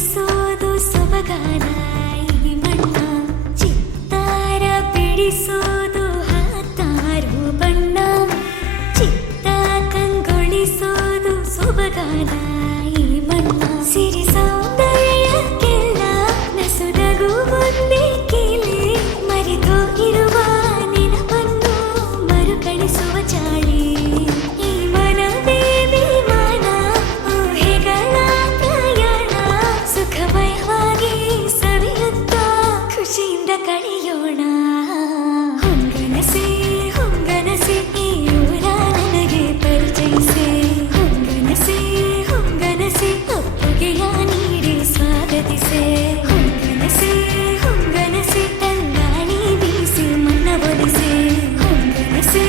ಉಳಿಸೋದು ಸೊಬಗಾನ ಈ ಮಣ್ಣ, ಚಿತ್ತಾರ ಬಿಡಿಸೋದು ಹತ್ತಾರು ಬಣ್ಣ, ಚಿತ್ತ ಕಂಗೊಳಿಸೋದು ಸೊಬಗಾನ ಈ ಮಣ್ಣ. ಸಿರಿ ಸೌಂದರ್ಯಕ್ಕೆಲ್ಲ ನಸುನಗು ಒಂದೇ ಕೀಲೆ, ಮರೆತೋಗಿರುವ ನೆನಪನ್ನು ಮರುಕಳಿಸುವ ಚಾಳಿ. ಈ ಮನವೇ ವಿಮಾನ, ಊಹೆಗಳ ಪ್ರಯಾಣ, ಸುಖಮಯವಾಗಿ ಸವಿಯುತ್ತಾ ಖುಷಿಯಿಂದ ಕಳೆಯೋಣ. ಹೊಂಗನಸೆ ಹೊಂಗನಸೆ ಈ ಊರ ನನಗೆ ಪರಿಚಯಿಸೆ, ಹೊಂಗನಸೆ ಹೊಂಗನಸೆ ಒಪ್ಪುಗೆಯ ನೀಡಿ ಸ್ವಾಗತಿಸೆ. ಹೊಂಗನಸೆ ಹೊಂಗನಸೆ ತಂಗಾಳಿ ಬೀಸಿ ಮನ್ನ ಒಲಿಸೆ, ಹೊಂಗನಸೆ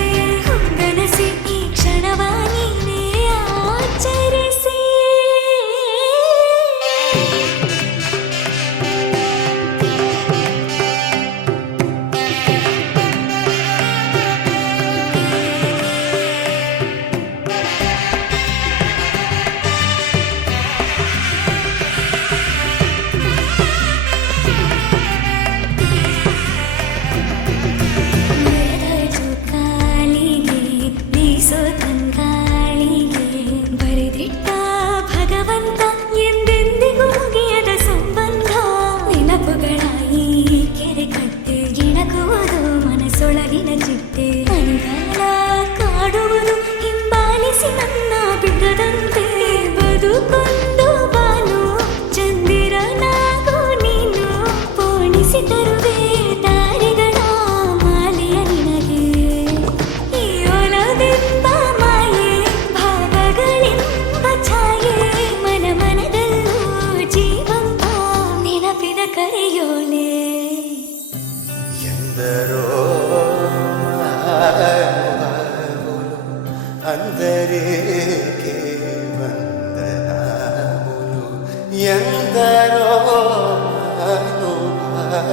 ಹೊಂಗನಸೆ ಈ ಕ್ಷಣವ ನೀನೇ ಆಚರಿಸೆ. ಮರದ ಜೋಕಾಲಿಗೆ ಬೀಸೋ ತಂಗಾಳಿಗೆ ಬರೆದಿಟ್ಟ ಭಗವಂತ ಎಂದೆಂದಿಗೂ ಮುಗಿಯದ ಸಂಬಂಧ. ನೆನಪುಗಳ ಈ ಕೆರೆ ಕಟ್ಟೆ ಗಿಣಕುವುದು ಮನಸೊಳಗಿನ ಚಿಟ್ಟೆ, ಮನೆಗಾಲ ಕಾಡುವುದು ಹಿಂಬಾಲಿಸಿ ನನ್ನ ಬಿಡದಂತೆ. ಬದುಕೊಂದು ಬಾನು ಚಂದಿರನಾಗು ನೀನು, ಪೋಣಿಸಿ ತರುವೆ ತಾರೆಗಳ ಮಾಲೆಯ ನಿನಗೆ. ಈ ಒಲವೆಂಬ ಮಾಯೆ ಭಾವಗಳೆಂಬ ಛಾಯೆ, ಮನ ಮನದಲ್ಲೂ ಜೀವಂತ ನೆನಪಿನ ಕರೆಯೋಲೆ. ಎಂದರೋ ಅಂದರೇಕೆ ವಂದನಾಮುಲು, ಎಂದರೋ ಅನುಭವ